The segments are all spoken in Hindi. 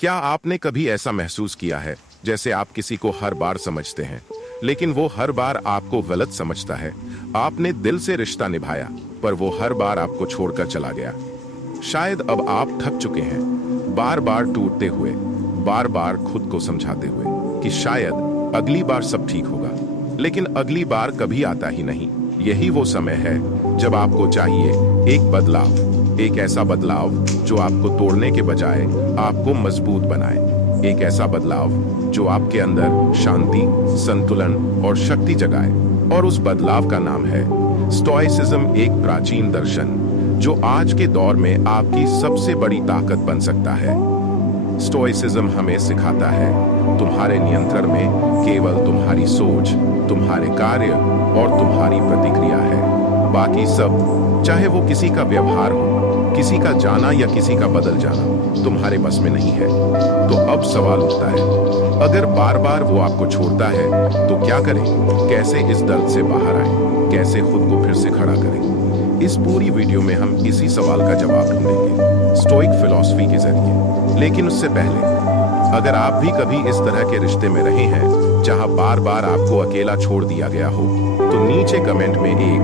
क्या आपने कभी ऐसा महसूस किया है जैसे आप किसी को हर बार समझते हैं लेकिन वो हर बार आपको गलत समझता है? आपने दिल से रिश्ता निभाया पर वो हर बार आपको छोड़कर चला गया। शायद अब आप थक चुके हैं, बार बार टूटते हुए, बार बार खुद को समझाते हुए कि शायद अगली बार सब ठीक होगा, लेकिन अगली बार कभी आता ही नहीं। यही वो समय है जब आपको चाहिए एक बदलाव, एक ऐसा बदलाव जो आपको तोड़ने के बजाय आपको मजबूत बनाए, एक ऐसा बदलाव जो आपके अंदर शांति, संतुलन और शक्ति जगाए। और उस बदलाव का नाम है स्टोइसिज्म, एक प्राचीन दर्शन जो आज के दौर में आपकी सबसे बड़ी ताकत बन सकता है। स्टोइसिज्म हमें सिखाता है तुम्हारे नियंत्रण में केवल तुम्हारी सोच, तुम्हारे कार्य और तुम्हारी प्रतिक्रिया है। बाकी सब, चाहे वो किसी का व्यवहार हो, किसी का जाना या किसी का बदल जाना, तुम्हारे बस में नहीं है। तो अब सवाल उठता है, अगर बार बार वो आपको छोड़ता है तो क्या करें? कैसे इस दर्द से बाहर आए? कैसे खुद को फिर से खड़ा करें? इस पूरी वीडियो में हम इसी सवाल का जवाब ढूंढेंगे स्टोइक फिलॉसफी के जरिए। लेकिन उससे पहले, अगर आप भी कभी इस तरह के रिश्ते में रहे हैं जहां बार बार आपको अकेला छोड़ दिया गया हो, तो नीचे कमेंट में एक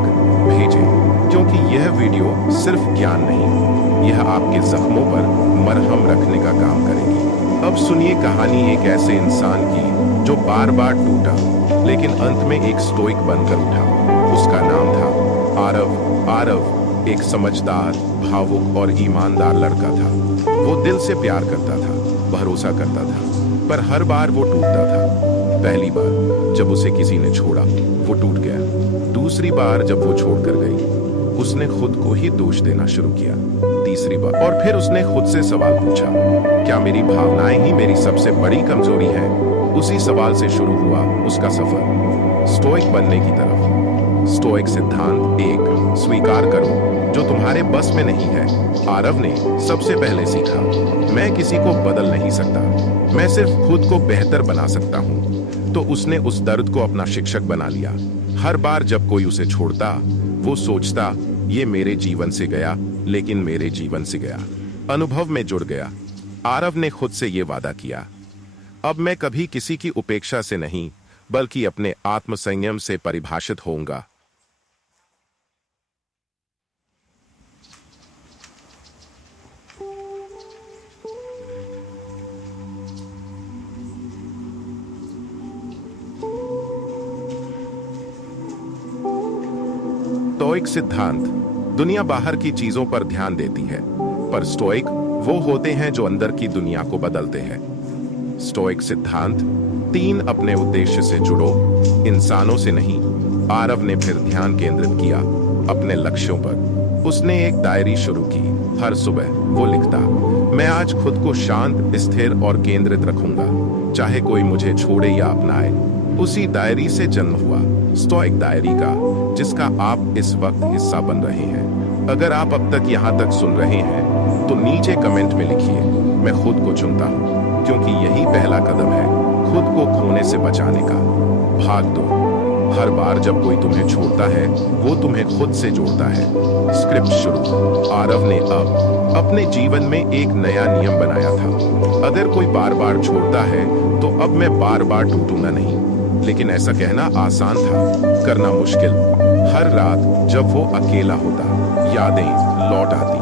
भेजें, क्योंकि यह वीडियो सिर्फ ज्ञान नहीं, यह आपके जख्मों पर मरहम रखने का काम करेगी। अब सुनिए कहानी एक ऐसे इंसान की जो बार बार टूटा लेकिन अंत में एक स्टोइक बनकर उठा। उसका नाम था आरव। आरव एक समझदार, भावुक और ईमानदार लड़का था। वो दिल से प्यार करता था, भरोसा करता था, पर हर बार वो टूटता था। पहली बार जब उसे किसी ने छोड़ा, वो टूट गया। दूसरी बार जब वो छोड़कर गई, उसने खुद को ही दोष देना शुरू किया। तीसरी बार, और फिर उसने खुद से सवाल पूछा, क्या मेरी भावनाएं ही मेरी सबसे बड़ी कमजोरी है? उसी सवाल से शुरू हुआ उसका सफर स्टोइक बनने की तरफ। स्टोइक सिद्धांत एक, स्वीकार करो जो तुम्हारे बस में नहीं है। आरव ने सबसे पहले सीखा, मैं किसी को बदल नहीं सकता, मैं सिर्फ खुद को बेहतर बना सकता हूँ। तो उसने उस दर्द को अपना शिक्षक बना लिया। हर बार जब कोई उसे छोड़ता, वो सोचता, ये मेरे जीवन से गया, लेकिन मेरे जीवन से गया, अनुभव में जुड़ गया। आरव ने खुद से ये वादा किया, अब मैं कभी किसी की उपेक्षा से नहीं, बल्कि अपने आत्मसंयम से परिभाषित होऊंगा। स्टोइक सिद्धांत, दुनिया बाहर की चीजों पर ध्यान देती है, पर स्टोइक वो होते हैं जो अंदर की दुनिया को बदलते हैं। स्टोइक सिद्धांत तीन, अपने उद्देश्य से जुड़ो, इंसानों से नहीं। आरव ने फिर ध्यान केंद्रित किया अपने लक्ष्यों पर। उसने एक डायरी शुरू की। हर सुबह वो लिखता, मैं आज खुद को शांत, स्थिर और केंद्रित रखूंगा, चाहे कोई मुझे छोड़े या अपनाए। उसी डायरी से जन्म हुआ स्टोइक डायरी का, जिसका आप इस वक्त हिस्सा बन रहे हैं। अगर आप अब तक यहाँ तक सुन रहे हैं तो नीचे कमेंट में लिखिए, मैं खुद को चुनता हूँ, क्योंकि यही पहला कदम है खुद को खोने से बचाने का। भाग दो। हर बार जब कोई तुम्हें छोड़ता है, वो तुम्हें खुद से जोड़ता है। स्क्रिप्ट शुरू। आरव ने अब अपने जीवन में एक नया नियम बनाया था, अगर कोई बार बार छोड़ता है तो अब मैं बार बार टूटूंगा नहीं। लेकिन ऐसा कहना आसान था, करना मुश्किल। हर रात जब वो अकेला होता, यादें लौट आती,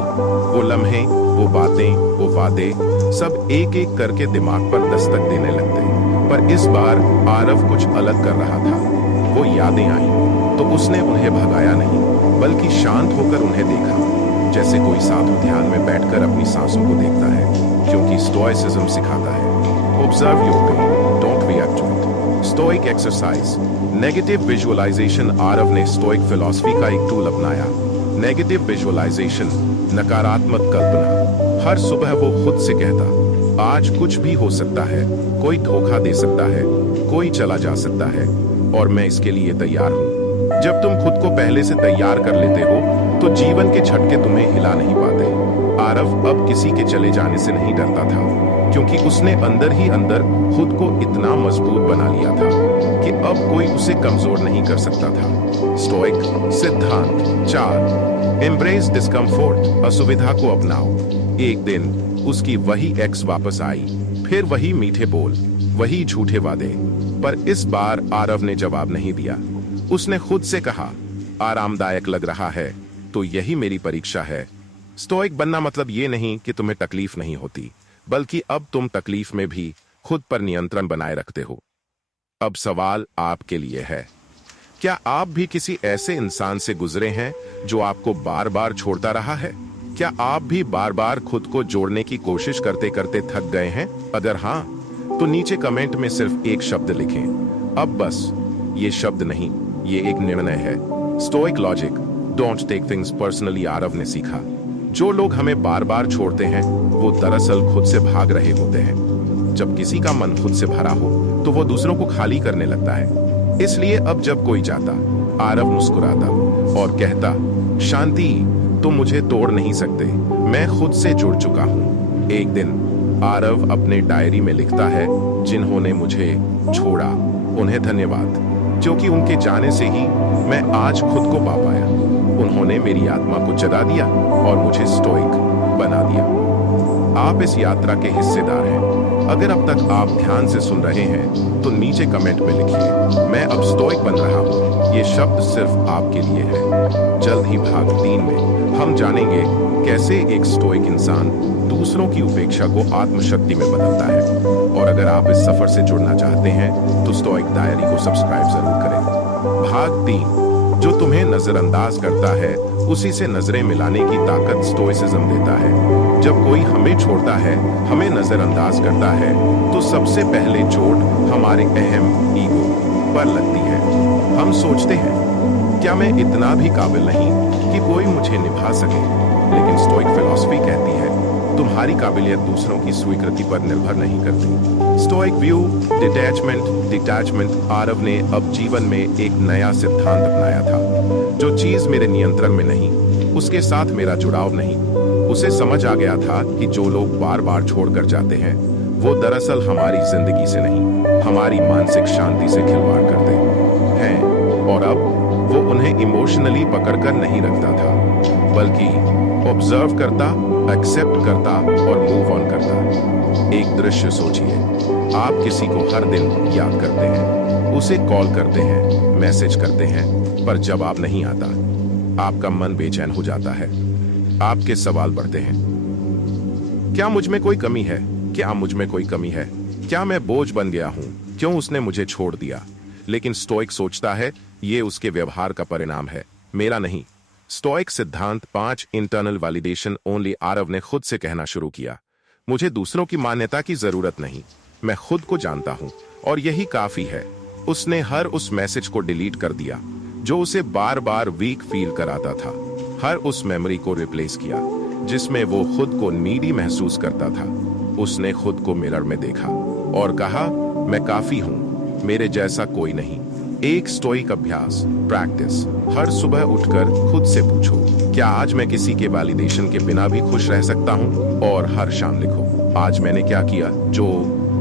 वो लम्हे, वो बातें, वो वादे, सब एक एक करके दिमाग पर दस्तक देने लगते। पर इस बार आरव कुछ अलग कर रहा था। वो यादें आईं तो उसने उन्हें भगाया नहीं, बल्कि शांत होकर उन्हें देखा, जैसे कोई साधु ध्यान में बैठकर अपनी सांसों को देखता है। क्योंकि स्टोइसिज्म सिखाता है, observe your pain, don't react to it. Stoic exercise, negative visualisation. Aarav ने स्टोइक फिलॉसफी का एक टूल अपनाया, नेगेटिव विजुअलाइजेशन, नकारात्मक कल्पना। हर सुबह वो खुद से कहता, आज कुछ भी हो सकता है, कोई धोखा दे सकता है, कोई चला जा सकता है, और मैं इसके लिए तैयार हूं। जब तुम खुद को पहले से तैयार कर लेते हो तो जीवन के झटके तुम्हें हिला नहीं पाते। आरव अब किसी के चले जाने से नहीं डरता था, क्योंकि उसने अंदर ही अंदर खुद को इतना मजबूत बना लिया था कि अब कोई उसे कमजोर नहीं कर सकता था। स्टोइक सिद्धांत 4, एम्ब्रेस डिस्कम्फोर्ट, असुविधा को अपनाओ। एक दिन उसकी वही एक्स वापस आई, फिर वही मीठे बोल, वही झूठे वादे। पर इस बार आरव ने जवाब नहीं दिया। उसने खुद से कहा, आरामदायक लग रहा है तो यही मेरी परीक्षा है। स्टोइक बनना मतलब ये नहीं कि तुम्हें तकलीफ नहीं होती, बल्कि अब तुम तकलीफ में भी खुद पर नियंत्रण बनाए रखते हो। अब सवाल आपके लिए है, क्या आप भी किसी ऐसे इंसान से गुजरे हैं जो आपको बार बार छोड़ता रहा है? क्या आप भी बार बार खुद को जोड़ने की कोशिश करते करते थक गए हैं? अगर हाँ, तो नीचे कमेंट में सिर्फ एक शब्द लिखें, अब बस। ये शब्द नहीं, ये एक निर्णय है। Stoic logic, don't take things personally, Aarav ने सीखा। जो लोग हमें बार बार छोड़ते हैं वो दरअसल खुद से भाग रहे होते हैं। जब किसी का मन खुद से भरा हो तो वो दूसरों को खाली करने लगता है। इसलिए अब जब कोई जाता, आरव मुस्कुराता और कहता, शांति, तुम मुझे तोड़ नहीं सकते, मैं खुद से जुड़ चुका हूं। एक दिन आरव अपने डायरी में लिखता है, जिन्होंने मुझे छोड़ा उन्हें धन्यवाद, क्योंकि उनके जाने से ही मैं आज खुद को पा पाया। उन्होंने मेरी आत्मा को जगा दिया और मुझे स्टोइक बना दिया। आप इस यात्रा के हिस्सेदार हैं। अगर अब तक आप ध्यान से सुन रहे हैं तो नीचे कमेंट में लिखिए, मैं अब स्टोइक बन रहा हूं। ये शब्द सिर्फ आपके लिए है। जल्द ही भाग 3 में हम जानेंगे कैसे एक स्टोइक इंसान दूसरों की उपेक्षा को आत्मशक्ति में बदलता है। और अगर आप इस सफर से जुड़ना चाहते हैं तो स्टोइक डायरी को सब्सक्राइब जरूर करें। भाग 3, जो तुम्हें नजरअंदाज करता है उसी से नजरें मिलाने की ताकत स्टोइसिज्म देता है। जब कोई हमें छोड़ता है, हमें नजरअंदाज करता है, तो सबसे पहले चोट हमारे अहम ईगो पर लगती है। हम सोचते हैं, क्या मैं इतना भी काबिल नहीं कि कोई मुझे निभा सके? लेकिन स्टोइक फिलॉसफी कहती है, तुम्हारी काबिलियत दूसरों की स्वीकृति पर निर्भर नहीं करती। Stoic view, detachment. आरव ने अब जीवन में एक नया सिद्धांत अपनाया था, जो चीज मेरे नियंत्रण में नहीं, उसके साथ मेरा जुड़ाव नहीं। उसे समझ आ गया था कि जो लोग बार बार छोड़कर जाते हैं वो दरअसल हमारी जिंदगी से नहीं, हमारी मानसिक शांति से खिलवाड़ करते हैं। और अब वो उन्हें इमोशनली पकड़कर नहीं रखता था, बल्कि ऑब्जर्व करता, एक्सेप्ट करता और मूव ऑन करता। एक दृश्य सोचिए, आप किसी को हर दिन याद करते हैं, उसे कॉल करते हैं, मैसेज करते हैं, पर जवाब नहीं आता। आपका मन बेचैन हो जाता है। आपके सवाल बढ़ते हैं, क्या मुझ में कोई कमी है? क्या मुझ में कोई कमी है? क्या मैं बोझ बन गया हूं? क्यों उसने मुझे छोड़ दिया? लेकिन स्टोइक सोचता है, ये उसके व्यवहार का परिणाम है, मेरा नहीं। स्टोइक सिद्धांत 5 इंटरनल वैलिडेशन ओनली। आरव ने खुद से कहना शुरू किया, मुझे दूसरों की मान्यता की जरूरत नहीं, मैं खुद को जानता हूं और यही काफी है। उसने हर उस मैसेज को डिलीट कर दिया जो उसे बार बार वीक फील कराता था। हर उस मेमोरी को रिप्लेस किया जिसमें वो खुद को नीडी महसूस करता था। उसने खुद को मिरर में देखा और कहा, मैं काफी हूं, मेरे जैसा कोई नहीं। एक स्टोइक अभ्यास, प्रैक्टिस। हर सुबह उठकर खुद से पूछो, क्या आज मैं किसी के वैलिडेशन के बिना भी खुश रह सकता हूं? और हर शाम लिखो, आज मैंने क्या किया जो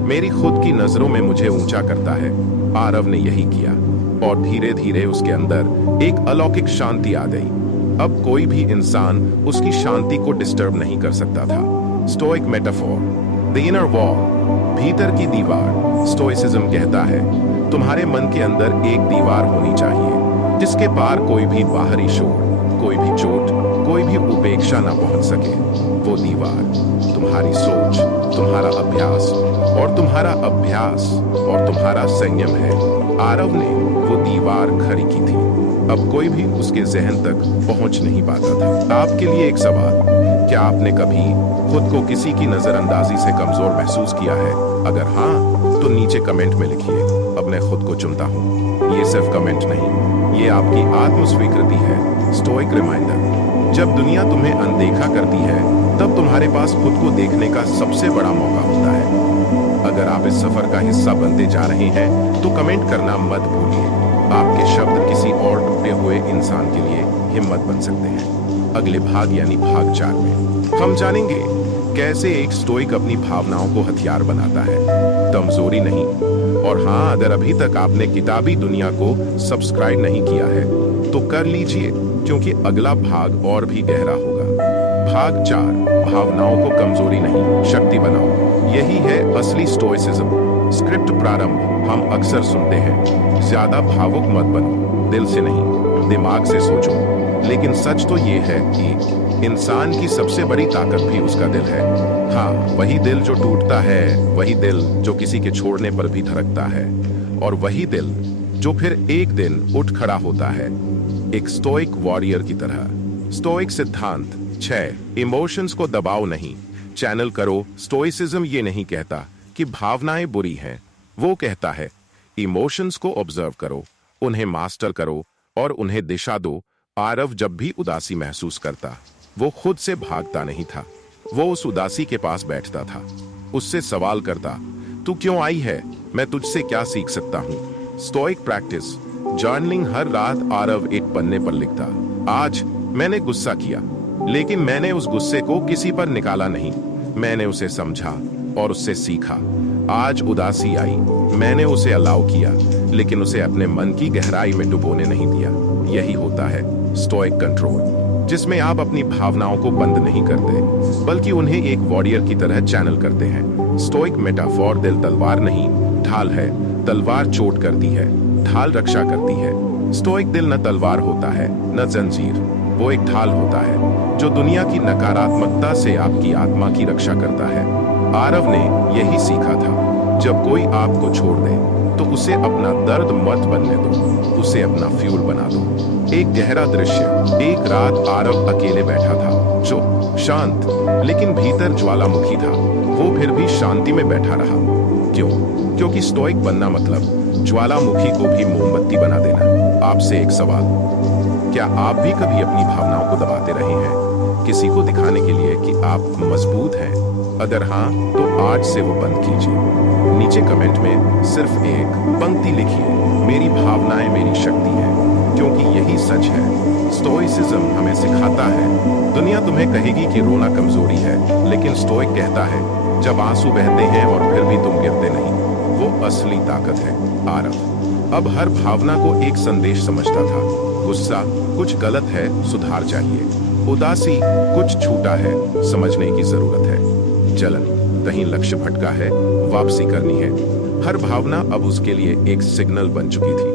मेरी खुद की नजरों में मुझे ऊंचा करता है। आरव ने यही किया और धीरे धीरे उसके अंदर एक अलौकिक शांति आ गई। अब कोई भी इंसान उसकी शांति को डिस्टर्ब नहीं कर सकता था। Stoic metaphor, the inner wall, भीतर की दीवार। स्टोइसिज्म कहता है, तुम्हारे मन के अंदर एक दीवार होनी चाहिए जिसके पार कोई भी बाहरी शोर, कोई भी चोट, कोई भी उपेक्षा ना पहुंच सके। वो दीवार तुम्हारी सोच, तुम्हारा अभ्यास और तुम्हारा संयम है। आरव ने वो दीवार खड़ी की थी, अब कोई भी उसके जहन तक पहुंच नहीं पाता था। आपके लिए एक सवाल, क्या आपने कभी खुद को किसी की नजरअंदाजी से कमजोर महसूस किया है? अगर हाँ, तो नीचे कमेंट में लिखिए, अब मैं खुद को चुनता हूँ। ये सिर्फ कमेंट नहीं, ये आपकी आत्मस्वीकृति है। स्टोइक रिमाइंडर, जब दुनिया तुम्हें अनदेखा करती है तब तुम्हारे पास खुद को देखने का सबसे बड़ा मौका होता है। अगर आप इस सफर का हिस्सा बनते जा रहे हैं तो कमेंट करना मत भूलिए। आपके शब्द किसी और टूटे हुए इंसान के लिए हिम्मत बन सकते हैं। अगले भाग यानी भाग 4 में हम जानेंगे कैसे एक स्टोइक अपनी भावनाओं को हथियार बनाता है, कमजोरी नहीं। और हाँ, अगर अभी तक आपने किताबी दुनिया को सब्सक्राइब नहीं किया है तो कर लीजिए, क्योंकि अगला भाग और भी गहरा होगा। भाग 4, भावनाओं को कमजोरी नहीं, शक्ति बनाओ। यही है असली स्टोइसिज्म। स्क्रिप्ट प्रारंभ। हम अक्सर सुनते हैं, ज्यादा भावुक मत बनो, दिल से नहीं, दिमाग से सोचो। लेकिन सच तो ये है कि इंसान की सबसे बड़ी ताकत भी उसका दिल है। हाँ, वही दिल जो टूटता है, वही दिल जो किसी के छोड़ने पर भी धड़कता है, और वही दिल जो फिर एक दिन उठ खड़ा होता है, एक स्टोइक वॉरियर की तरह। स्टोइक सिद्धांत 6, इमोशंस को दबाओ नहीं, चैनल करो। स्टोइसिज्म ये नहीं कहता कि भावनाएं बुरी हैं, वो कहता है इमोशंस को ऑब्जर्व करो, उन्हें मास्टर करो और उन्हें दिशा दो। आरव जब भी उदासी महसूस करता, वो खुद से भागता नहीं था। वो उस उदासी के पास बैठता था, उससे सवाल करता, तू क्यों आई है, मैं तुझसे क्या सीख सकता हूँ। Stoic practice journaling. हर रात आरव एक पन्ने पर लिखता, आज मैंने गुस्सा किया, लेकिन मैंने उस गुस्से को किसी पर निकाला नहीं, मैंने उसे समझा और उससे सीखा। आज उदासी आई, मैंने उसे अलाउ किया, लेकिन उसे अपने मन की गहराई में डुबोने नहीं दिया। यही होता है स्टोइक कंट्रोल, जिसमें आप अपनी भावनाओं को बंद नहीं करते, बल्कि उन्हें एक वॉरियर की तरह चैनल करते हैं। स्टोइक मेटाफोर, दिल तलवार नहीं, ढाल है। तलवार चोट करती है, ढाल रक्षा करती है। स्टोइक दिल न तलवार होता है, न जंजीर, वो एक ढाल होता है जो दुनिया की नकारात्मकता से आपकी आत्मा की रक्षा करता है। आरव ने यही सीखा था, जब कोई आपको छोड़ दे तो उसे अपना दर्द मत बनने दो, उसे अपना फ्यूल बना दो। एक गहरा दृश्य। एक रात आरव अकेले बैठा था, चुप, शांत, लेकिन भीतर ज्वालामुखी था। वो फिर भी शांति में बैठा रहा। क्यों? क्योंकि स्टोइक बनना मतलब ज्वालामुखी को भी मोमबत्ती बना देना। आपसे एक सवाल, क्या आप भी कभी अपनी भावनाओं को दबाते रहे हैं, किसी को दिखाने के लिए कि आप मजबूत हैं? अगर हाँ, तो आज से वो बंद कीजिए। नीचे कमेंट में सिर्फ एक पंक्ति लिखिए, मेरी भावनाएं मेरी शक्ति है, क्योंकि यही सच है। स्टोइसिज्म हमें सिखाता है, दुनिया तुम्हें कहेगी कि रोना कमजोरी है, लेकिन स्टोइक कहता है, जब आंसू बहते हैं और फिर भी तुम गिरते नहीं, वो असली ताकत है। आरव अब हर भावना को एक संदेश समझता था। गुस्सा कुछ गलत है, सुधार चाहिए। उदासी कुछ छूटा है, समझने की जरूरत है। जलन कहीं लक्ष्य भटका है, वापसी करनी है। हर भावना अब उसके लिए एक सिग्नल बन चुकी थी,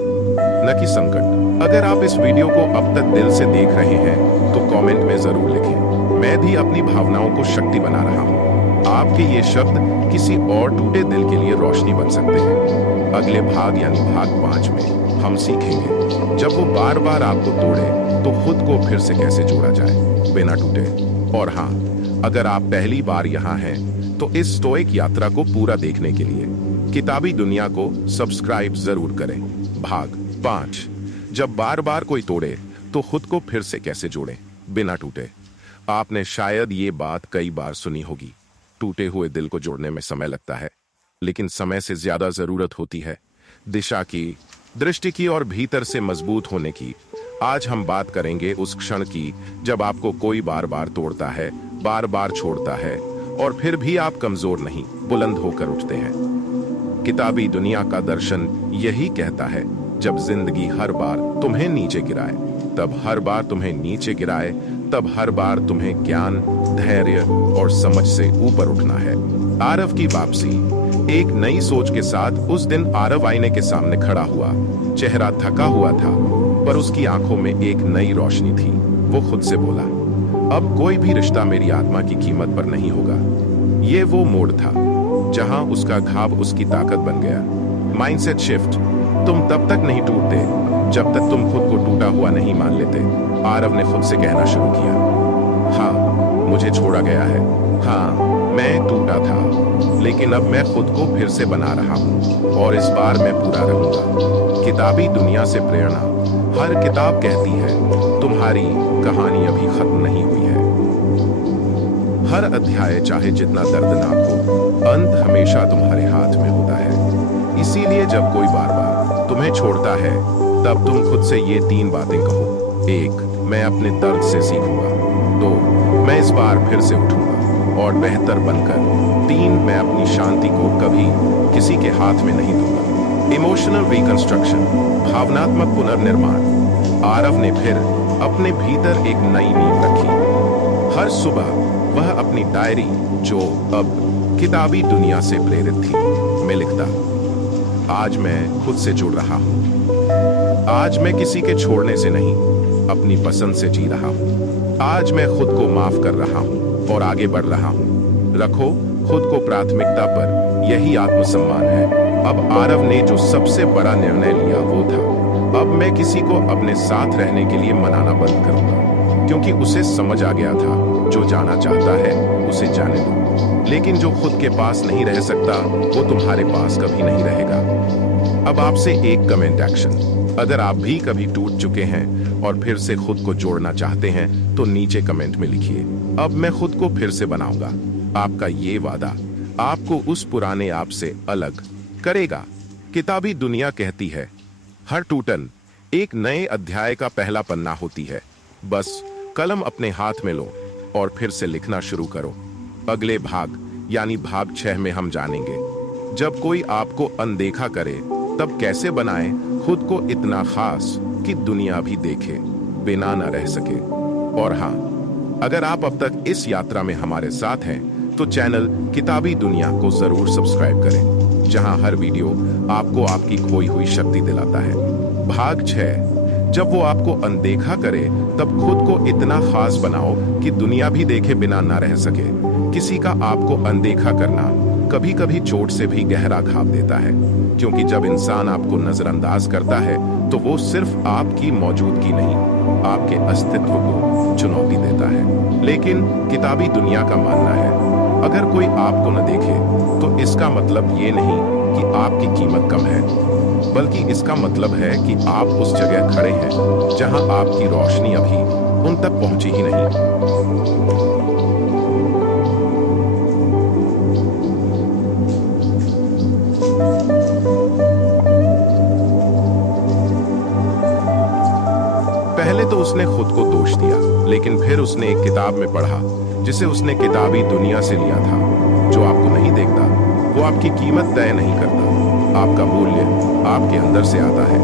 न कि संकट। अगर आप इस वीडियो को अब तक दिल से देख रहे हैं तो कमेंट में जरूर लिखें, मैं भी अपनी भावनाओं को शक्ति बना रहा हूँ। आपके ये शब्द किसी और टूटे दिल के लिए रोशनी बन सकते हैं। अगले भाग यानी भाग 5 में हम सीखेंगे, जब वो बार बार आपको तोड़े तो खुद को फिर से कैसे जोड़ा जाए बिना टूटे। और हाँ, अगर आप पहली बार यहाँ हैं तो इस स्टोइक यात्रा को पूरा देखने के लिए किताबी दुनिया को सब्सक्राइब जरूर करें। भाग 5, जब बार बार कोई तोड़े तो खुद को फिर से कैसे जोड़ें बिना टूटे। आपने शायद ये बात कई बार सुनी होगी, टूटे हुए दिल को जोड़ने में समय लगता है, लेकिन समय से ज्यादा जरूरत होती है दिशा की, दृष्टि की और भीतर से मजबूत होने की। आज हम बात करेंगे उस क्षण की जब आपको कोई बार बार तोड़ता है, बार बार छोड़ता है, और फिर भी आप कमजोर नहीं, बुलंद होकर उठते हैं। किताबी दुनिया का दर्शन यही कहता है, जब जिंदगी हर बार तुम्हें नीचे गिराए, तब हर बार तुम्हें नीचे गिराए, तब हर बार तुम्हें ज्ञान, धैर्य और समझ से ऊपर उठना है। आरव की वापसी। एक नई सोच के साथ उस दिन आरव आईने के सामने खड़ा हुआ। चेहरा थका हुआ था, पर उसकी आंखों में एक नई रोशनी थी। वो खुद से बोला, अब कोई भी रिश्ता मेरी आत्मा की कीमत पर नहीं होगा। ये वो मोड़ था जहां उसका घाव उसकी ताकत बन गया। Mindset shift. तुम तब तक नहीं टूटते जब तक तुम खुद को टूटा हुआ नहीं मान लेते। आरव ने खुद से कहना शुरू किया, हाँ, मुझे छोड़ा गया है, हाँ, मैं टूटा था, लेकिन अब मैं खुद को फिर से बना रहा हूँ और इस बार मैं पूरा रहूंगा। किताबी दुनिया से प्रेरणा। हर किताब कहती है तुम्हारी कहानी अभी खत्म नहीं हुई है। हर अध्याय चाहे जितना दर्दनाक हो, अंत हमेशा तुम्हारे हाथ में होता है। इसीलिए जब कोई बार बार तुम्हें छोड़ता है, तब तुम खुद से ये 3 बातें कहो। 1, मैं अपने दर्द से सीखूंगा। 2, मैं इस बार फिर से उठूंगा और बेहतर बनकर। 3, मैं अपनी शांति को कभी किसी के हाथ में नहीं दूंगा। इमोशनल रिकंस्ट्रक्शन, भावनात्मक पुनर्निर्माण। आरव ने फिर अपने भीतर एक नई नींव रखी। हर सुबह वह अपनी डायरी, जो अब किताबी दुनिया से प्रेरित थी, में लिखता, आज मैं खुद से जुड़ रहा हूं। आज मैं किसी के छोड़ने से नहीं, अपनी पसंद से जी रहा हूं। आज मैं खुद को माफ कर रहा हूं और आगे बढ़ रहा हूं। रखो खुद को प्राथमिकता पर, यही आत्मसम्मान है। अब आरव ने जो सबसे बड़ा निर्णय लिया वो था, अब मैं किसी को अपने साथ रहने के लिए मनाना बंद करूंगा, क्योंकि उसे समझ आ गया था, जो जाना चाहता है उसे जाने दो, लेकिन जो खुद के पास नहीं रह सकता वो तुम्हारे पास कभी नहीं रहेगा। अब आपसे एक कमेंट एक्शन, अगर आप भी कभी टूट चुके हैं और फिर से खुद को जोड़ना चाहते हैं तो नीचे कमेंट में लिखिए, अब मैं खुद को फिर से बनाऊंगा। आपका ये वादा आपको उस पुराने आप से अलग करेगा। किताबी दुनिया कहती है, हर टूटन एक नए अध्याय का पहला पन्ना होती है। बस कलम अपने हाथ में लो और फिर से लिखना शुरू करो। अगले भाग यानी भाग 6 में हम जानेंगे, जब कोई आपको अनदेखा करे तब कैसे बनाएं खुद को इतना खास कि दुनिया भी देखे बिना न रह सके। और हाँ, अगर आप अब तक इस यात्रा में हमारे साथ हैं तो चैनल किताबी दुनिया को जरूर सब्सक्राइब करें, जहां हर वीडियो आपको आपकी खोई हुई शक्ति दिलाता है। भाग 6, जब वो आपको अनदेखा करे तब खुद को इतना खास बनाओ कि दुनिया भी देखे बिना ना रह सके। किसी का आपको अनदेखा करना कभी कभी चोट से भी गहरा घाव देता है, क्योंकि जब इंसान आपको नजरअंदाज करता है तो वो सिर्फ आपकी मौजूदगी नहीं, आपके अस्तित्व को चुनौती देता है। लेकिन किताबी दुनिया का मानना है, अगर कोई आपको न देखे तो इसका मतलब ये नहीं कि आपकी कीमत कम है, बल्कि इसका मतलब है कि आप उस जगह खड़े हैं जहां आपकी रोशनी अभी उन तक पहुंची ही नहीं। पहले तो उसने खुद को दोष दिया, लेकिन फिर उसने एक किताब में पढ़ा जिसे उसने किताबी दुनिया से लिया था। जो आपको नहीं देखता वो आपकी कीमत तय नहीं करता, आपका मूल्य आपके अंदर से आता है।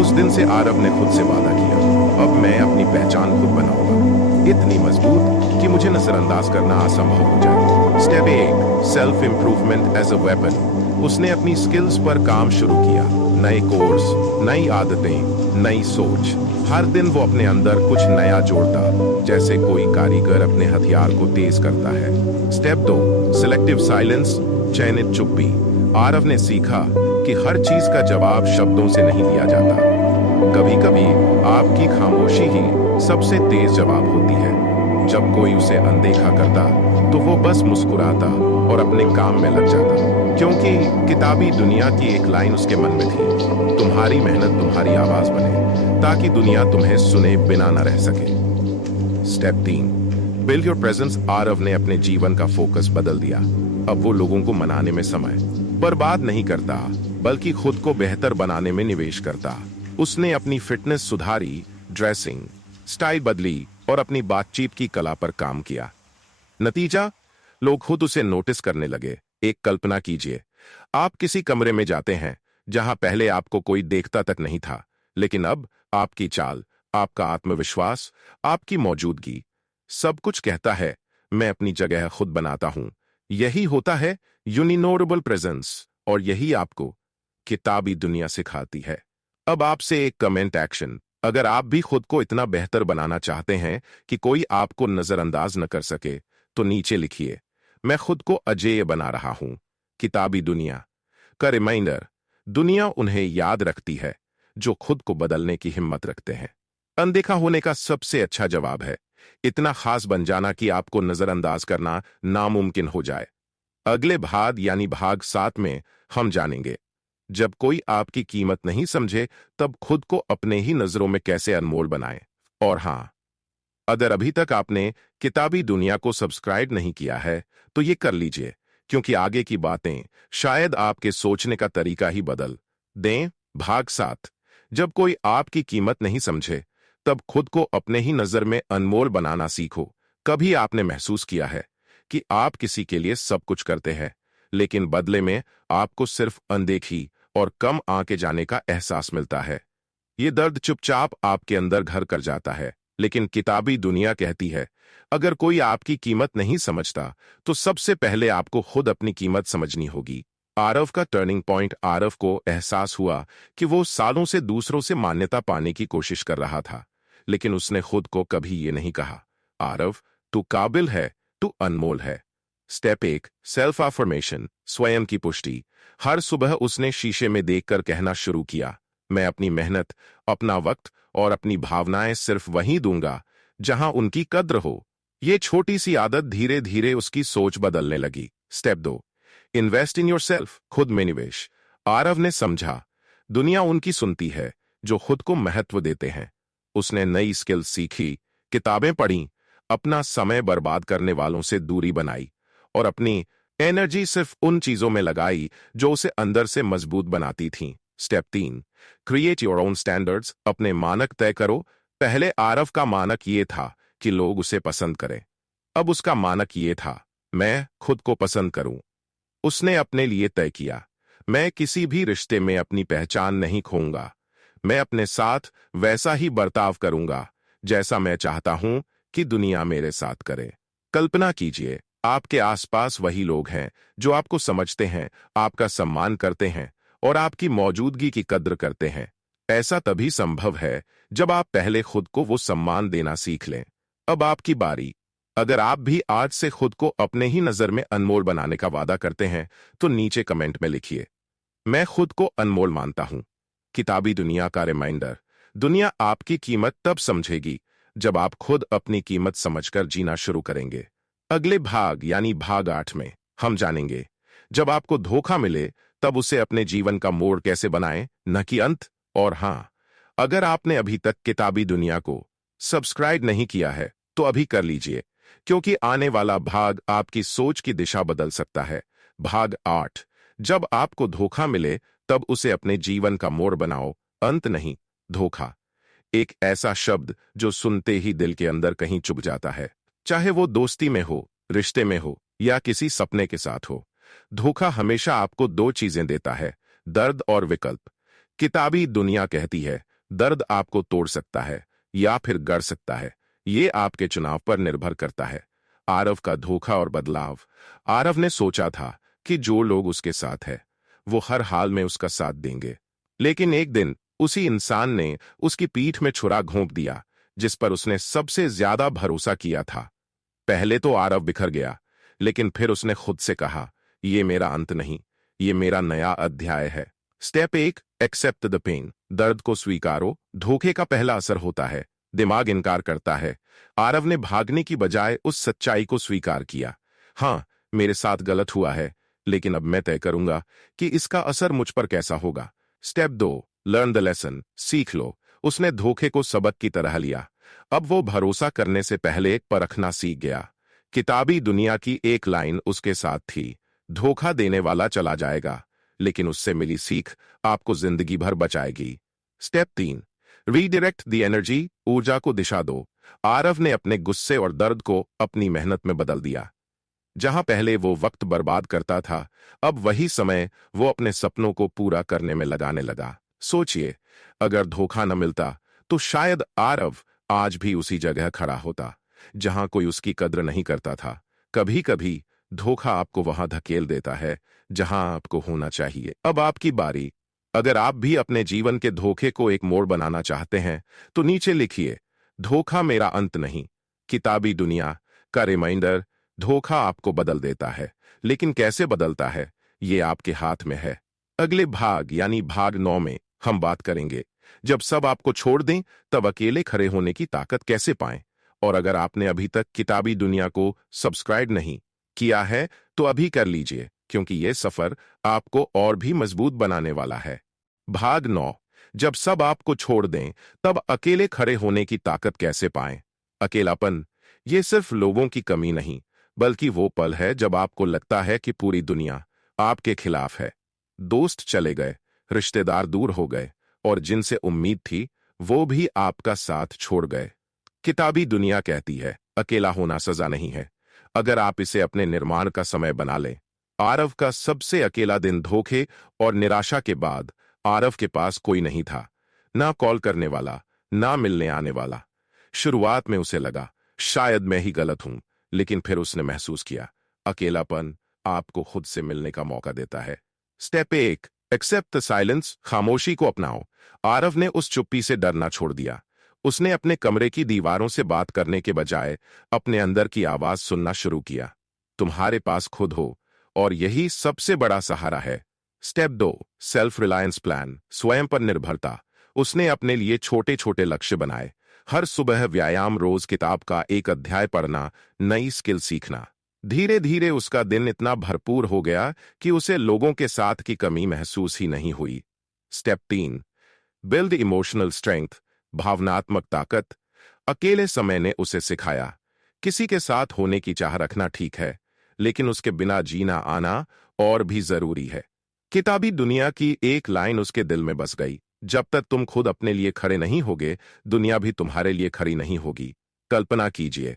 उस दिन से आरव ने खुद से वादा किया, अब मैं अपनी पहचान खुद बनाऊंगा, इतनी मजबूत कि मुझे नजरअंदाज करना असंभव हो जाए। Step 1, self improvement as a weapon. उसने अपनी स्किल्स पर काम शुरू किया, नए कोर्स, नई आदतें, नई सोच। हर दिन वो अपने अंदर कुछ नया जोड़ता, जैसे कोई कारीगर अपने हथियार को तेज करता है। स्टेप 2, सिलेक्टिव साइलेंस, चयनित चुप्पी। आरव ने सीखा कि हर चीज का जवाब शब्दों से नहीं दिया जाता, कभी कभी आपकी खामोशी ही सबसे तेज जवाब होती है। जब कोई उसे अनदेखा करता तो वो बस मुस्कुराता और अपने काम में लग जाता, क्योंकि किताबी दुनिया की एक लाइन उसके मन में थी, तुम्हारी मेहनत तुम्हारी आवाज बने, ताकि दुनिया तुम्हें सुने बिना न रह सके। Step 3, build your presence. Aarav ने अपने जीवन का फोकस बदल दिया। अब वो लोगों को मनाने में समय बर्बाद नहीं करता, बल्कि खुद को बेहतर बनाने में निवेश करता। उसने अपनी फिटनेस सुधारी, ड्रेसिंग स्टाइल बदली और अपनी बातचीत की कला पर काम किया। नतीजा, लोग खुद उसे नोटिस करने लगे। एक कल्पना कीजिए, आप किसी कमरे में जाते हैं जहां पहले आपको कोई देखता तक नहीं था, लेकिन अब आपकी चाल, आपका आत्मविश्वास, आपकी मौजूदगी, सब कुछ कहता है मैं अपनी जगह खुद बनाता हूं। यही होता है यूनिनोरेबल प्रेजेंस, और यही आपको किताबी दुनिया सिखाती है। अब आपसे एक कमेंट एक्शन, अगर आप भी खुद को इतना बेहतर बनाना चाहते हैं कि कोई आपको नजरअंदाज न कर सके, तो नीचे लिखिए, मैं खुद को अजेय बना रहा हूं। किताबी दुनिया का रिमाइंडर, दुनिया उन्हें याद रखती है जो खुद को बदलने की हिम्मत रखते हैं। अनदेखा होने का सबसे अच्छा जवाब है इतना खास बन जाना कि आपको नजरअंदाज करना नामुमकिन हो जाए। अगले भाग यानी भाग 7 में हम जानेंगे, जब कोई आपकी कीमत नहीं समझे तब खुद को अपने ही नजरों में कैसे अनमोल बनाएं। और हाँ, अगर अभी तक आपने किताबी दुनिया को सब्सक्राइब नहीं किया है तो ये कर लीजिए, क्योंकि आगे की बातें शायद आपके सोचने का तरीका ही बदल दें। भाग 7, जब कोई आपकी कीमत नहीं समझे तब खुद को अपने ही नजर में अनमोल बनाना सीखो। कभी आपने महसूस किया है कि आप किसी के लिए सब कुछ करते हैं, लेकिन बदले में आपको सिर्फ अनदेखी और कम आंके जाने का एहसास मिलता है। ये दर्द चुपचाप आपके अंदर घर कर जाता है, लेकिन किताबी दुनिया कहती है अगर कोई आपकी कीमत नहीं समझता तो सबसे पहले आपको खुद अपनी कीमत समझनी होगी। आरव का टर्निंग पॉइंट। आरव को एहसास हुआ कि वो सालों से दूसरों से मान्यता पाने की कोशिश कर रहा था, लेकिन उसने खुद को कभी ये नहीं कहा, आरव, तू काबिल है, तू अनमोल है। स्टेप 1, सेल्फ अफर्मेशन, स्वयं की पुष्टि। हर सुबह उसने शीशे में देखकर कहना शुरू किया, मैं अपनी मेहनत, अपना वक्त और अपनी भावनाएं सिर्फ वहीं दूंगा जहां उनकी कद्र हो। ये छोटी सी आदत धीरे धीरे उसकी सोच बदलने लगी। स्टेप 2, इन्वेस्ट इन योरसेल्फ, खुद में निवेश। आरव ने समझा, दुनिया उनकी सुनती है जो खुद को महत्व देते हैं। उसने नई स्किल सीखी, किताबें पढ़ी, अपना समय बर्बाद करने वालों से दूरी बनाई और अपनी एनर्जी सिर्फ उन चीजों में लगाई जो उसे अंदर से मजबूत बनाती थीं। Step 3, create your own standards, अपने मानक तय करो। पहले आरव का मानक ये था कि लोग उसे पसंद करें। अब उसका मानक ये था, मैं खुद को पसंद करूं। उसने अपने लिए तय किया, मैं किसी भी रिश्ते में अपनी पहचान नहीं खोऊंगा। मैं अपने साथ वैसा ही बर्ताव करूंगा जैसा मैं चाहता हूं कि दुनिया मेरे साथ करे। कल्पना कीजिए, आपके आसपास वही लोग हैं जो आपको समझते हैं, आपका सम्मान करते हैं और आपकी मौजूदगी की कद्र करते हैं। ऐसा तभी संभव है जब आप पहले खुद को वो सम्मान देना सीख लें। अब आपकी बारी। अगर आप भी आज से खुद को अपने ही नजर में अनमोल बनाने का वादा करते हैं तो नीचे कमेंट में लिखिए, मैं खुद को अनमोल मानता हूं। किताबी दुनिया का रिमाइंडर। दुनिया आपकी कीमत तब समझेगी जब आप खुद अपनी कीमत समझकर जीना शुरू करेंगे। अगले भाग यानी भाग 8 में हम जानेंगे, जब आपको धोखा मिले तब उसे अपने जीवन का मोड़ कैसे बनाएं, न कि अंत। और हां, अगर आपने अभी तक किताबी दुनिया को सब्सक्राइब नहीं किया है तो अभी कर लीजिए, क्योंकि आने वाला भाग आपकी सोच की दिशा बदल सकता है। भाग 8, जब आपको धोखा मिले तब उसे अपने जीवन का मोड़ बनाओ, अंत नहीं। धोखा एक ऐसा शब्द जो सुनते ही दिल के अंदर कहीं चुभ जाता है, चाहे वो दोस्ती में हो, रिश्ते में हो या किसी सपने के साथ हो। धोखा हमेशा आपको दो चीजें देता है, दर्द और विकल्प। किताबी दुनिया कहती है, दर्द आपको तोड़ सकता है या फिर गढ़ सकता है, ये आपके चुनाव पर निर्भर करता है। आरव का धोखा और बदलाव। आरव ने सोचा था कि जो लोग उसके साथ है वो हर हाल में उसका साथ देंगे, लेकिन एक दिन उसी इंसान ने उसकी पीठ में छुरा घोंप दिया जिस पर उसने सबसे ज्यादा भरोसा किया था। पहले तो आरव बिखर गया, लेकिन फिर उसने खुद से कहा, ये मेरा अंत नहीं, ये मेरा नया अध्याय है। स्टेप 1, एक्सेप्ट द पेन, दर्द को स्वीकारो। धोखे का पहला असर होता है, दिमाग इनकार करता है। आरव ने भागने की बजाय उस सच्चाई को स्वीकार किया, हाँ, मेरे साथ गलत हुआ है, लेकिन अब मैं तय करूंगा कि इसका असर मुझ पर कैसा होगा। स्टेप 2, लर्न द लेसन, सीख लो। उसने धोखे को सबक की तरह लिया। अब वो भरोसा करने से पहले परखना सीख गया। किताबी दुनिया की एक लाइन उसके साथ थी, धोखा देने वाला चला जाएगा, लेकिन उससे मिली सीख आपको जिंदगी भर बचाएगी। स्टेप 3, रीडायरेक्ट द एनर्जी, ऊर्जा को दिशा दो। आरव ने अपने गुस्से और दर्द को अपनी मेहनत में बदल दिया। जहां पहले वो वक्त बर्बाद करता था, अब वही समय वो अपने सपनों को पूरा करने में लगाने लगा। सोचिए, अगर धोखा न मिलता तो शायद आरव आज भी उसी जगह खड़ा होता जहां कोई उसकी कद्र नहीं करता था। कभी कभी धोखा आपको वहां धकेल देता है जहां आपको होना चाहिए। अब आपकी बारी। अगर आप भी अपने जीवन के धोखे को एक मोड़ बनाना चाहते हैं तो नीचे लिखिए, धोखा मेरा अंत नहीं। किताबी दुनिया का रिमाइंडर, धोखा आपको बदल देता है, लेकिन कैसे बदलता है ये आपके हाथ में है। अगले भाग यानी भाग 9 में हम बात करेंगे, जब सब आपको छोड़ दें तब अकेले खड़े होने की ताकत कैसे पाएं। और अगर आपने अभी तक किताबी दुनिया को सब्सक्राइब नहीं किया है तो अभी कर लीजिए, क्योंकि यह सफर आपको और भी मजबूत बनाने वाला है। भाग 9, जब सब आपको छोड़ दें तब अकेले खड़े होने की ताकत कैसे पाएं। अकेलापन ये सिर्फ लोगों की कमी नहीं, बल्कि वो पल है जब आपको लगता है कि पूरी दुनिया आपके खिलाफ है। दोस्त चले गए, रिश्तेदार दूर हो गए और जिनसे उम्मीद थी वो भी आपका साथ छोड़ गए। किताबी दुनिया कहती है, अकेला होना सजा नहीं है, अगर आप इसे अपने निर्माण का समय बना लें। आरव का सबसे अकेला दिन। धोखे और निराशा के बाद आरव के पास कोई नहीं था, ना कॉल करने वाला, ना मिलने आने वाला। शुरुआत में उसे लगा शायद मैं ही गलत हूं। लेकिन फिर उसने महसूस किया, अकेलापन आपको खुद से मिलने का मौका देता है। स्टेप 1, एक्सेप्ट द साइलेंस, खामोशी को अपनाओ। आरव ने उस चुप्पी से डरना छोड़ दिया। उसने अपने कमरे की दीवारों से बात करने के बजाय अपने अंदर की आवाज सुनना शुरू किया। तुम्हारे पास खुद हो, और यही सबसे बड़ा सहारा है। स्टेप 2, सेल्फ रिलायंस प्लान, स्वयं पर निर्भरता। उसने अपने लिए छोटे छोटे लक्ष्य बनाए। हर सुबह व्यायाम, रोज किताब का एक अध्याय पढ़ना, नई स्किल सीखना। धीरे धीरे उसका दिन इतना भरपूर हो गया कि उसे लोगों के साथ की कमी महसूस ही नहीं हुई। स्टेप 3, बिल्ड इमोशनल स्ट्रेंथ, भावनात्मक ताकत। अकेले समय ने उसे सिखाया, किसी के साथ होने की चाह रखना ठीक है, लेकिन उसके बिना जीना आना और भी जरूरी है। किताबी दुनिया की एक लाइन उसके दिल में बस गई, जब तक तुम खुद अपने लिए खड़े नहीं होगे, दुनिया भी तुम्हारे लिए खड़ी नहीं होगी। कल्पना कीजिए,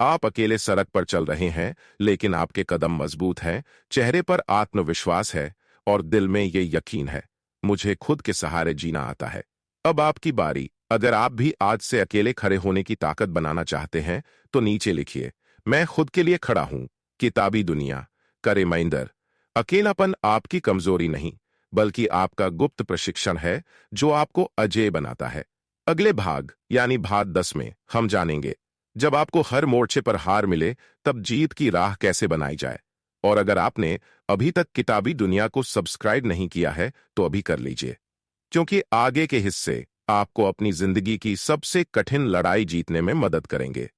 आप अकेले सड़क पर चल रहे हैं, लेकिन आपके कदम मजबूत हैं, चेहरे पर आत्मविश्वास है और दिल में ये यकीन है, मुझे खुद के सहारे जीना आता है। अब आपकी बारी। अगर आप भी आज से अकेले खड़े होने की ताकत बनाना चाहते हैं, तो नीचे लिखिए, मैं खुद के लिए खड़ा हूं। किताबी दुनिया का रिमाइंडर, अकेलापन आपकी कमजोरी नहीं, बल्कि आपका गुप्त प्रशिक्षण है जो आपको अजेय बनाता है। अगले भाग यानी भाग 10 में हम जानेंगे, जब आपको हर मोर्चे पर हार मिले, तब जीत की राह कैसे बनाई जाए। और अगर आपने अभी तक किताबी दुनिया को सब्सक्राइब नहीं किया है, तो अभी कर लीजिए, क्योंकि आगे के हिस्से आपको अपनी जिंदगी की सबसे कठिन लड़ाई जीतने में मदद करेंगे।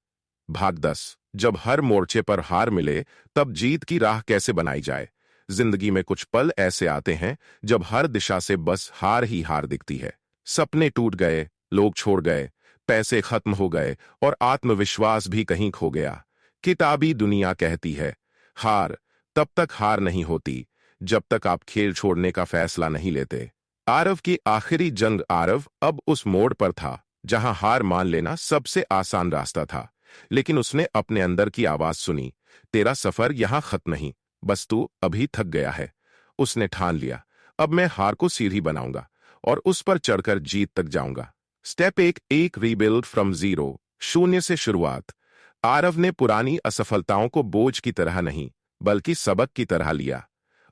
भाग 10, जब हर मोर्चे पर हार मिले, तब जीत की राह कैसे बनाई जाए। जिंदगी में कुछ पल ऐसे आते हैं जब हर दिशा से बस हार ही हार दिखती है। सपने टूट गए, लोग छोड़ गए, पैसे खत्म हो गए और आत्मविश्वास भी कहीं खो गया। किताबी दुनिया कहती है, हार तब तक हार नहीं होती जब तक आप खेल छोड़ने का फैसला नहीं लेते। आरव की आखिरी जंग। आरव अब उस मोड़ पर था जहां हार मान लेना सबसे आसान रास्ता था, लेकिन उसने अपने अंदर की आवाज सुनी, तेरा सफर यहां खत्म नहीं, बस तू अभी थक गया है। उसने ठान लिया, अब मैं हार को सीढ़ी बनाऊंगा और उस पर चढ़कर जीत तक जाऊंगा। स्टेप 1, एक रीबिल्ड फ्रॉम जीरो, शून्य से शुरुआत। आरव ने पुरानी असफलताओं को बोझ की तरह नहीं, बल्कि सबक की तरह लिया।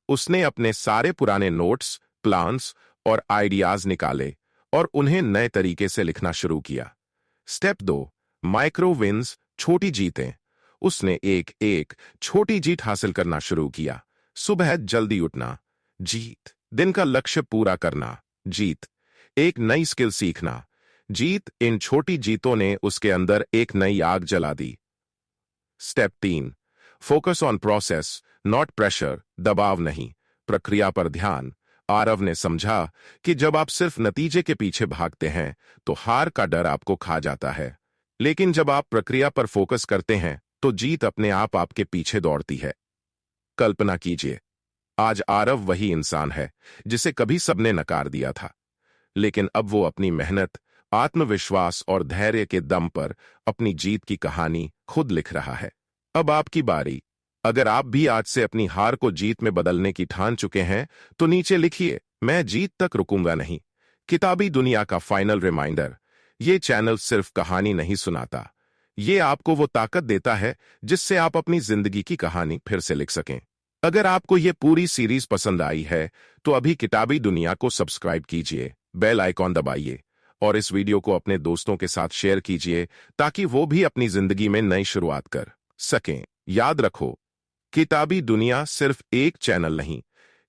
उसने अपने सारे पुराने नोट्स, प्लान्स और आइडियाज निकाले और उन्हें नए तरीके से लिखना शुरू किया। स्टेप 2, माइक्रो विन्स, छोटी जीतें। उसने एक एक छोटी जीत हासिल करना शुरू किया। सुबह जल्दी उठना, जीत। दिन का लक्ष्य पूरा करना, जीत। एक नई स्किल सीखना, जीत। इन छोटी जीतों ने उसके अंदर एक नई आग जला दी। Step 3, focus on process not pressure, दबाव नहीं, प्रक्रिया पर ध्यान। आरव ने समझा कि जब आप सिर्फ नतीजे के पीछे भागते हैं, तो हार का डर आपको खा जाता है, लेकिन जब आप प्रक्रिया पर फोकस करते हैं, तो जीत अपने आप आपके पीछे दौड़ती है। कल्पना कीजिए, आज आरव वही इंसान है जिसे कभी सबने नकार दिया था, लेकिन अब वो अपनी मेहनत, आत्मविश्वास और धैर्य के दम पर अपनी जीत की कहानी खुद लिख रहा है। अब आपकी बारी। अगर आप भी आज से अपनी हार को जीत में बदलने की ठान चुके हैं, तो नीचे लिखिए, मैं जीत तक रुकूंगा नहीं। किताबी दुनिया का फाइनल रिमाइंडर, ये चैनल सिर्फ कहानी नहीं सुनाता, ये आपको वो ताकत देता है जिससे आप अपनी जिंदगी की कहानी फिर से लिख सकें। अगर आपको ये पूरी सीरीज पसंद आई है, तो अभी किताबी दुनिया को सब्सक्राइब कीजिए, बेल आइकॉन दबाइए और इस वीडियो को अपने दोस्तों के साथ शेयर कीजिए, ताकि वो भी अपनी जिंदगी में नई शुरुआत कर सकें। याद रखो, किताबी दुनिया सिर्फ एक चैनल नहीं,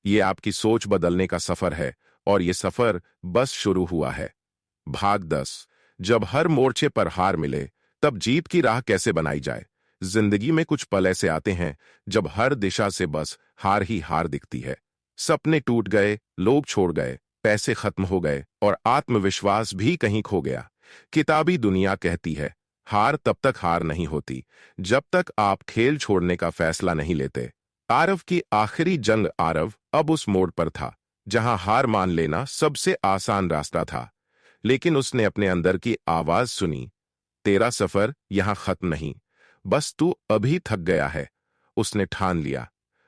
ये आपकी सोच बदलने का सफर है, और ये सफर बस शुरू हुआ है। भाग 10, जब हर मोर्चे पर हार मिले, तब जीत की राह कैसे बनाई जाए। जिंदगी में कुछ पल ऐसे आते हैं जब हर दिशा से बस हार ही हार दिखती है। सपने टूट गए, लोग छोड़ गए, पैसे खत्म हो गए और आत्मविश्वास भी कहीं खो गया। किताबी दुनिया कहती है, हार तब तक हार नहीं होती जब तक आप खेल छोड़ने का फैसला नहीं लेते। आरव की आखिरी जंग। आरव अब उस मोड़ पर था जहां हार मान लेना सबसे आसान रास्ता था, लेकिन उसने अपने अंदर की आवाज सुनी, तेरा सफर यहां खत्म नहीं, बस तू अभी थक गया है। उसने ठान लिया,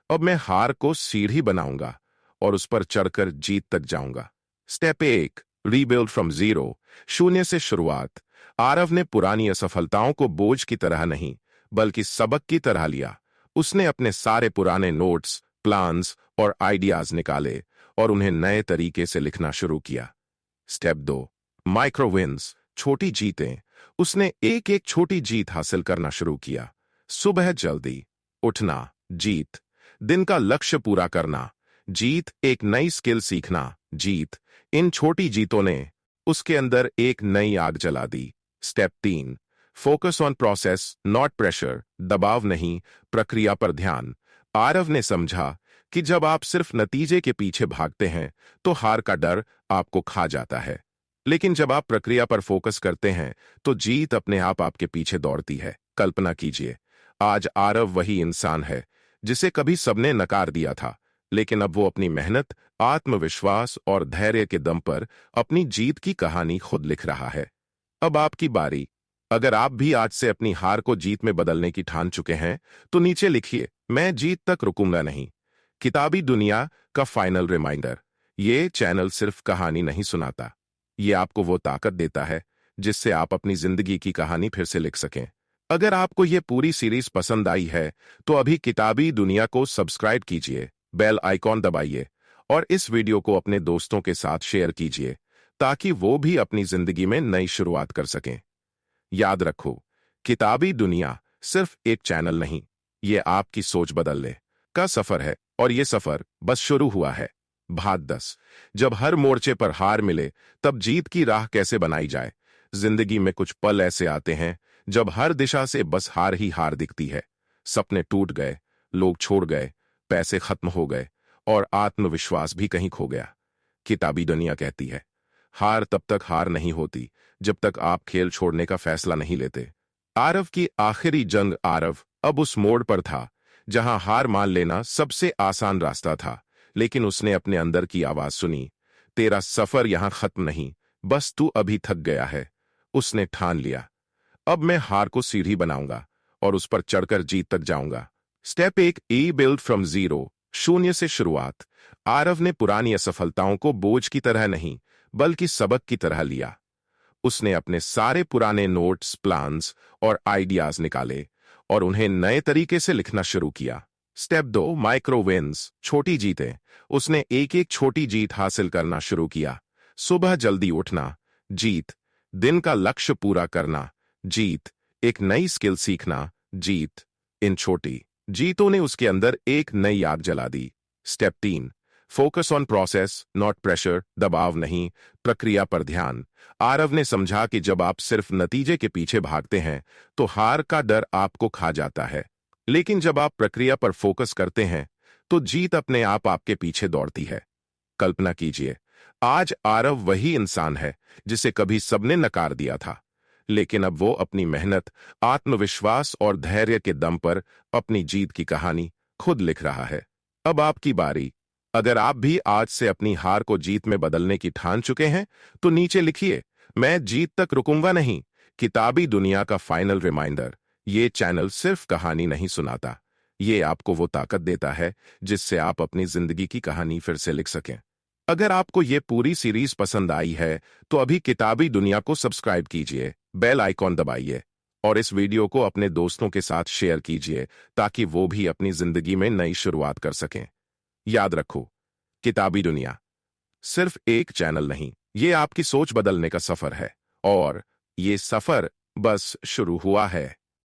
अब मैं हार को सीढ़ी बनाऊंगा और उस पर चढ़कर जीत तक जाऊंगा। स्टेप 1, रीबिल्ड फ्रॉम जीरो, शून्य से शुरुआत। आरव ने पुरानी असफलताओं को बोझ की तरह नहीं, बल्कि सबक की तरह लिया। उसने अपने सारे पुराने नोट्स, प्लान्स और आइडियाज निकाले और उन्हें नए तरीके से लिखना शुरू किया। स्टेप 2, माइक्रो विन्स, छोटी जीतें। उसने एक एक छोटी जीत हासिल करना शुरू किया। सुबह जल्दी उठना, जीत। दिन का लक्ष्य पूरा करना, जीत। एक नई स्किल सीखना, जीत। इन छोटी जीतों ने उसके अंदर एक नई आग जला दी। Step 3, focus on process not pressure, दबाव नहीं, प्रक्रिया पर ध्यान। आरव ने समझा कि जब आप सिर्फ नतीजे के पीछे भागते हैं तो हार का डर आपको खा जाता है, लेकिन जब आप प्रक्रिया पर फोकस करते हैं तो जीत अपने आप आपके पीछे दौड़ती है। कल्पना कीजिए, आज आरव वही इंसान है जिसे कभी सबने नकार दिया था, लेकिन अब वो अपनी मेहनत, आत्मविश्वास और धैर्य के दम पर अपनी जीत की कहानी खुद लिख रहा है। अब आपकी बारी। अगर आप भी आज से अपनी हार को जीत में बदलने की ठान चुके हैं तो नीचे लिखिए, मैं जीत तक रुकूंगा नहीं। किताबी दुनिया का फाइनल रिमाइंडर। ये चैनल सिर्फ कहानी नहीं सुनाता, ये आपको वो ताकत देता है जिससे आप अपनी जिंदगी की कहानी फिर से लिख सकें। अगर आपको ये पूरी सीरीज पसंद आई है तो अभी किताबी दुनिया को सब्सक्राइब कीजिए, बेल आइकॉन दबाइए और इस वीडियो को अपने दोस्तों के साथ शेयर कीजिए ताकि वो भी अपनी जिंदगी में नई शुरुआत कर सकें। याद रखो, किताबी दुनिया सिर्फ एक चैनल नहीं, ये आपकी सोच बदलने का सफर है और ये सफर बस शुरू हुआ है। भाग 10, जब हर मोर्चे पर हार मिले तब जीत की राह कैसे बनाई जाए। जिंदगी में कुछ पल ऐसे आते हैं जब हर दिशा से बस हार ही हार दिखती है। सपने टूट गए, लोग छोड़ गए, पैसे खत्म हो गए और आत्मविश्वास भी कहीं खो गया। किताबी दुनिया कहती है, हार तब तक हार नहीं होती जब तक आप खेल छोड़ने का फैसला नहीं लेते। आरव की आखिरी जंग। आरव अब उस मोड़ पर था जहां हार मान लेना सबसे आसान रास्ता था, लेकिन उसने अपने अंदर की आवाज सुनी, तेरा सफर यहां खत्म नहीं, बस तू अभी थक गया है। उसने ठान लिया, अब मैं हार को सीढ़ी बनाऊंगा और उस पर चढ़कर जीत तक जाऊंगा। Step 1, E build from zero, शून्य से शुरुआत। आरव ने पुरानी असफलताओं को बोझ की तरह नहीं, बल्कि सबक की तरह लिया। उसने अपने सारे पुराने नोट्स, प्लान्स और आइडियाज निकाले और उन्हें नए तरीके से लिखना शुरू किया। स्टेप 2, माइक्रो विन्स, छोटी जीतें। उसने एक एक छोटी जीत हासिल करना शुरू किया। सुबह जल्दी उठना, जीत। दिन का लक्ष्य पूरा करना, जीत। एक नई स्किल सीखना, जीत। इन छोटी जीतों ने उसके अंदर एक नई आग जला दी। Step 3, focus on process not pressure, दबाव नहीं, प्रक्रिया पर ध्यान। आरव ने समझा कि जब आप सिर्फ नतीजे के पीछे भागते हैं तो हार का डर आपको खा जाता है, लेकिन जब आप प्रक्रिया पर फोकस करते हैं तो जीत अपने आप आपके पीछे दौड़ती है। कल्पना कीजिए, आज आरव वही इंसान है जिसे कभी सबने नकार दिया था, लेकिन अब वो अपनी मेहनत, आत्मविश्वास और धैर्य के दम पर अपनी जीत की कहानी खुद लिख रहा है। अब आपकी बारी। अगर आप भी आज से अपनी हार को जीत में बदलने की ठान चुके हैं तो नीचे लिखिए, मैं जीत तक रुकूंगा नहीं। किताबी दुनिया का फाइनल रिमाइंडर। ये चैनल सिर्फ कहानी नहीं सुनाता, ये आपको वो ताकत देता है जिससे आप अपनी जिंदगी की कहानी फिर से लिख सकें। अगर आपको ये पूरी सीरीज पसंद आई है तो अभी किताबी दुनिया को सब्सक्राइब कीजिए, बेल आइकॉन दबाइए और इस वीडियो को अपने दोस्तों के साथ शेयर कीजिए ताकि वो भी अपनी जिंदगी में नई शुरुआत कर सकें। याद रखो, किताबी दुनिया सिर्फ एक चैनल नहीं, ये आपकी सोच बदलने का सफर है और ये सफर बस शुरू हुआ है।